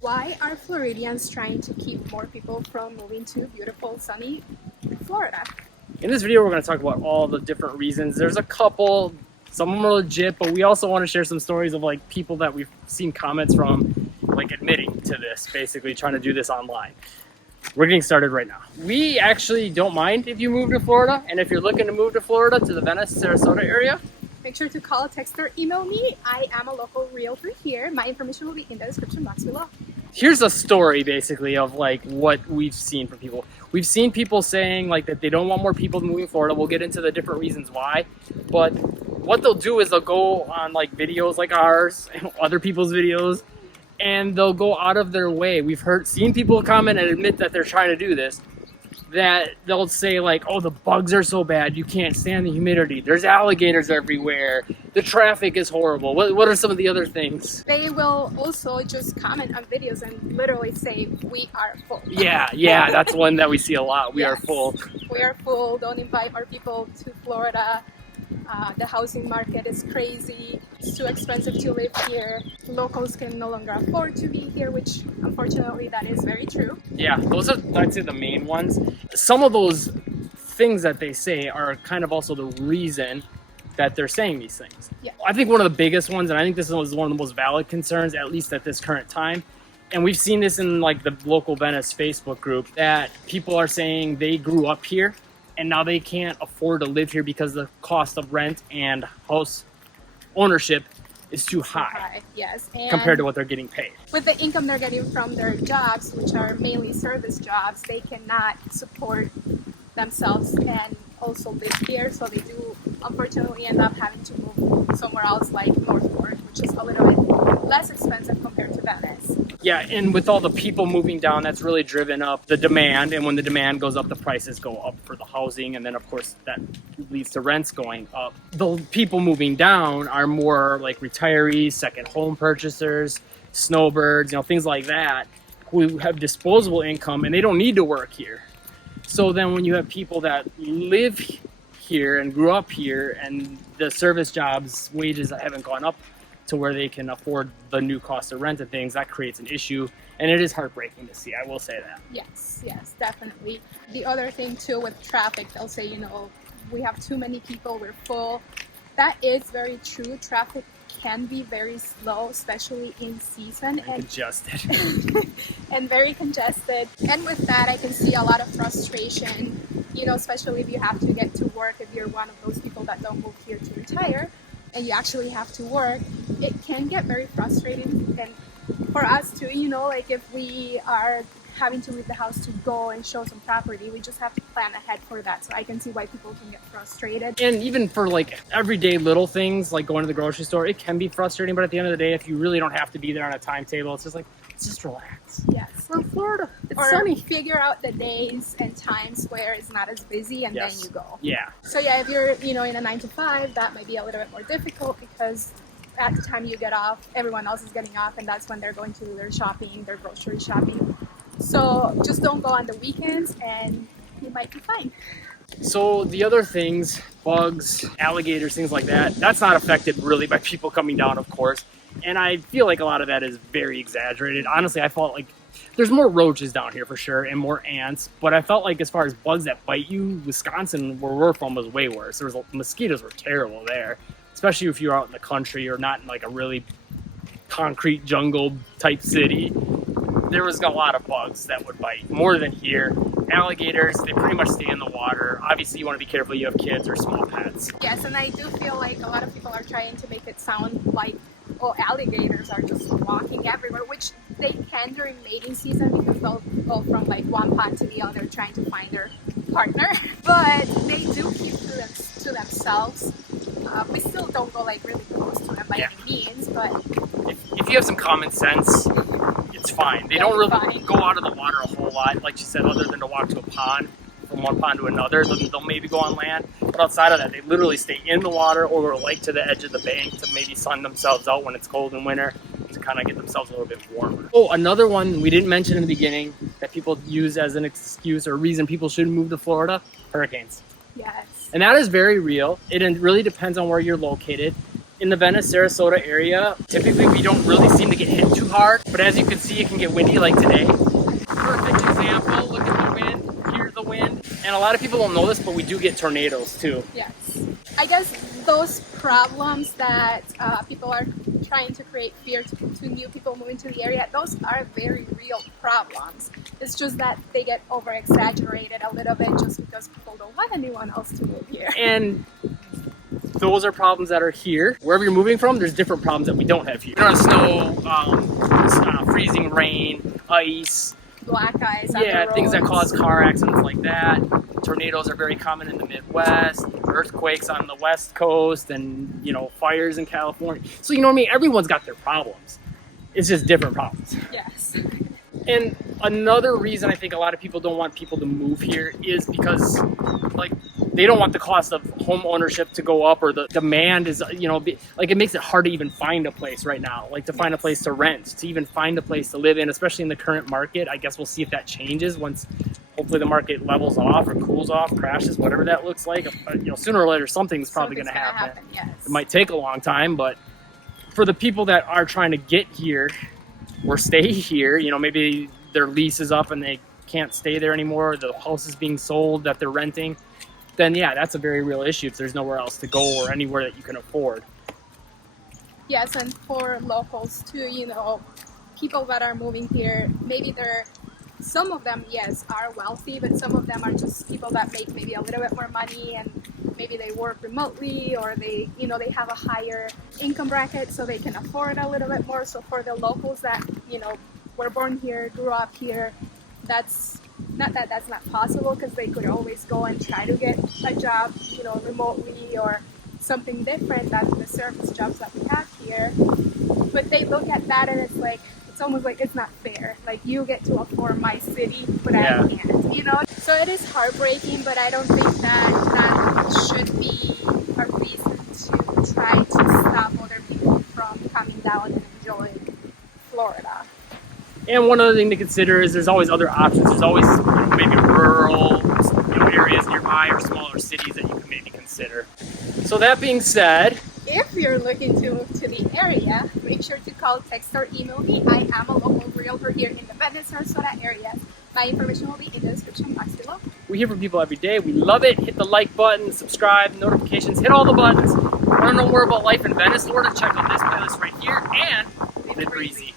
Why are Floridians trying to keep more people from moving to beautiful, sunny Florida? In this video, we're going to talk about all the different reasons. There's a couple, some of them are legit, but we also want to share some stories of like people that we've seen comments from, like admitting to this, basically trying to do this online. We're getting started right now. We actually don't mind if you move to Florida, and if you're looking to move to Florida, to the Venice, Sarasota area, make sure to call, text, or email me. I am a local realtor here. My information will be in the description box below. Here's a story basically of like what we've seen from people. We've seen people saying like that they don't want more people moving to Florida. We'll get into the different reasons why, but what they'll do is they'll go on like videos like ours and other people's videos, and they'll go out of their way. We've seen people comment and admit that they're trying to do this, that they'll say like, oh, the bugs are so bad, you can't stand the humidity, there's alligators everywhere, the traffic is horrible. What are some of the other things? They will also just comment on videos and literally say, we are full. Yeah, that's one that we see a lot. We Yes. are full. We are full, don't invite more people to Florida. The housing market is crazy. It's too expensive to live here. Locals can no longer afford to be here, which unfortunately that is very true. Yeah, those are, I'd say, the main ones. Some of those things that they say are kind of also the reason that they're saying these things. Yeah. I think one of the biggest ones, and I think this is one of the most valid concerns, at least at this current time, and we've seen this in like the local Venice Facebook group, that people are saying they grew up here and now they can't afford to live here because the cost of rent and house ownership is too high. Yes. And compared to what they're getting paid. with the income they're getting from their jobs, which are mainly service jobs, they cannot support themselves and also live here. So they do unfortunately end up having to move somewhere else like Northport, which is a little bit less expensive compared to Venice. Yeah, and with all the people moving down, that's really driven up the demand. And when the demand goes up, the prices go up for the housing. And then, of course, that leads to rents going up. The people moving down are more like retirees, second home purchasers, snowbirds, things like that, who have disposable income and they don't need to work here. So then when you have people that live here and grew up here and the service jobs, wages that haven't gone up to where they can afford the new cost of rent and things, that creates an issue, and it is heartbreaking to see. I will say that. Yes, definitely. The other thing too with traffic, they'll say, we have too many people, we're full. That is very true. Traffic can be very slow, especially in season, and Congested. and very congested. And with that, I can see a lot of frustration, especially if you have to get to work, if you're one of those people that don't move here to retire, and you actually have to work, it can get very frustrating. And for us too, like if we are having to leave the house to go and show some property, we just have to plan ahead for that. So I can see why people can get frustrated. And even for like everyday little things like going to the grocery store, it can be frustrating, but at the end of the day, if you really don't have to be there on a timetable, it's just like, let's just relax. Yes. We're in Florida. It's Or sunny. figure out the days and times where it's not as busy, and Yes. then you go. Yeah. So yeah, if you're, in a 9 to 5, that might be a little bit more difficult because at the time you get off, everyone else is getting off, and that's when they're going to do their shopping, their grocery shopping. So just don't go on the weekends and you might be fine. So the other things, bugs, alligators, things like that, that's not affected really by people coming down, of course. And I feel like a lot of that is very exaggerated. Honestly, I felt like there's more roaches down here for sure and more ants. But I felt like as far as bugs that bite you, Wisconsin, where we're from, was way worse. Mosquitoes were terrible there, especially if you're out in the country or not in like a really concrete jungle type city. There was a lot of bugs that would bite, more than here. Alligators, they pretty much stay in the water. Obviously, you want to be careful you have kids or small pets. Yes, and I do feel like a lot of people are trying to make it sound like, alligators are just walking everywhere, which they can during mating season because they'll go from like one pond to the other trying to find their partner. But they do keep to themselves. We still don't go like really close to them by any means, but If you have some common sense, it's fine. They don't really go out of the water a whole lot, like you said, other than to walk to a pond, from one pond to another. They'll maybe go on land, but outside of that, they literally stay in the water or like to the edge of the bank to maybe sun themselves out when it's cold in winter to kind of get themselves a little bit warmer. Oh, another one we didn't mention in the beginning that people use as an excuse or reason people shouldn't move to Florida: hurricanes. yes. And that is very real. It really depends on where you're located. in the Venice, Sarasota area, typically we don't really seem to get hit too hard, but as you can see, it can get windy like today. Perfect example, look at the wind, hear the wind. And a lot of people don't know this, but we do get tornadoes too. Yes. I guess those problems that people are trying to create fear to new people moving to the area, those are very real problems. It's just that they get over exaggerated a little bit just because people don't want anyone else to move here. And those are problems that are here. Wherever you're moving from, there's different problems that we don't have here. There's snow, freezing rain, ice. Black ice. Yeah, things that cause car accidents like that. Tornadoes are very common in the Midwest. Earthquakes on the West Coast, and fires in California. So you know what I mean? Everyone's got their problems. It's just different problems. Yes. And another reason I think a lot of people don't want people to move here is because, they don't want the cost of home ownership to go up, or the demand is, it makes it hard to even find a place right now, to find a place to rent, to even find a place to live in, especially in the current market. I guess we'll see if that changes once, hopefully, the market levels off or cools off, crashes, whatever that looks like. Sooner or later, something's probably going to happen. Yes. It might take a long time, but for the people that are trying to get here or stay here, maybe their lease is up and they can't stay there anymore, the house is being sold that they're renting, then yeah, that's a very real issue if there's nowhere else to go or anywhere that you can afford. Yes, and for locals too, people that are moving here, maybe some of them, yes, are wealthy, but some of them are just people that make maybe a little bit more money, and maybe they work remotely, or they have a higher income bracket, so they can afford a little bit more. So for the locals that, were born here, grew up here, that's not possible, because they could always go and try to get a job, remotely, or something different than the service jobs that we have here. But they look at that and it's almost like it's not fair. Like, you get to afford my city, but I can't, So it is heartbreaking, but I don't think that should be a reason to try to stop other people from coming down and enjoying Florida. And one other thing to consider is there's always other options. There's always maybe rural areas nearby or smaller cities that you can maybe consider. So that being said, if you're looking to move to the area, make sure to call, text, or email me. I am a local realtor here in the Venice, Sarasota area. My information will be in the description box below. We hear from people every day. We love it. Hit the like button, subscribe, notifications, hit all the buttons. Want to know more about life in Venice, Florida? Check out this playlist right here, and live breezy.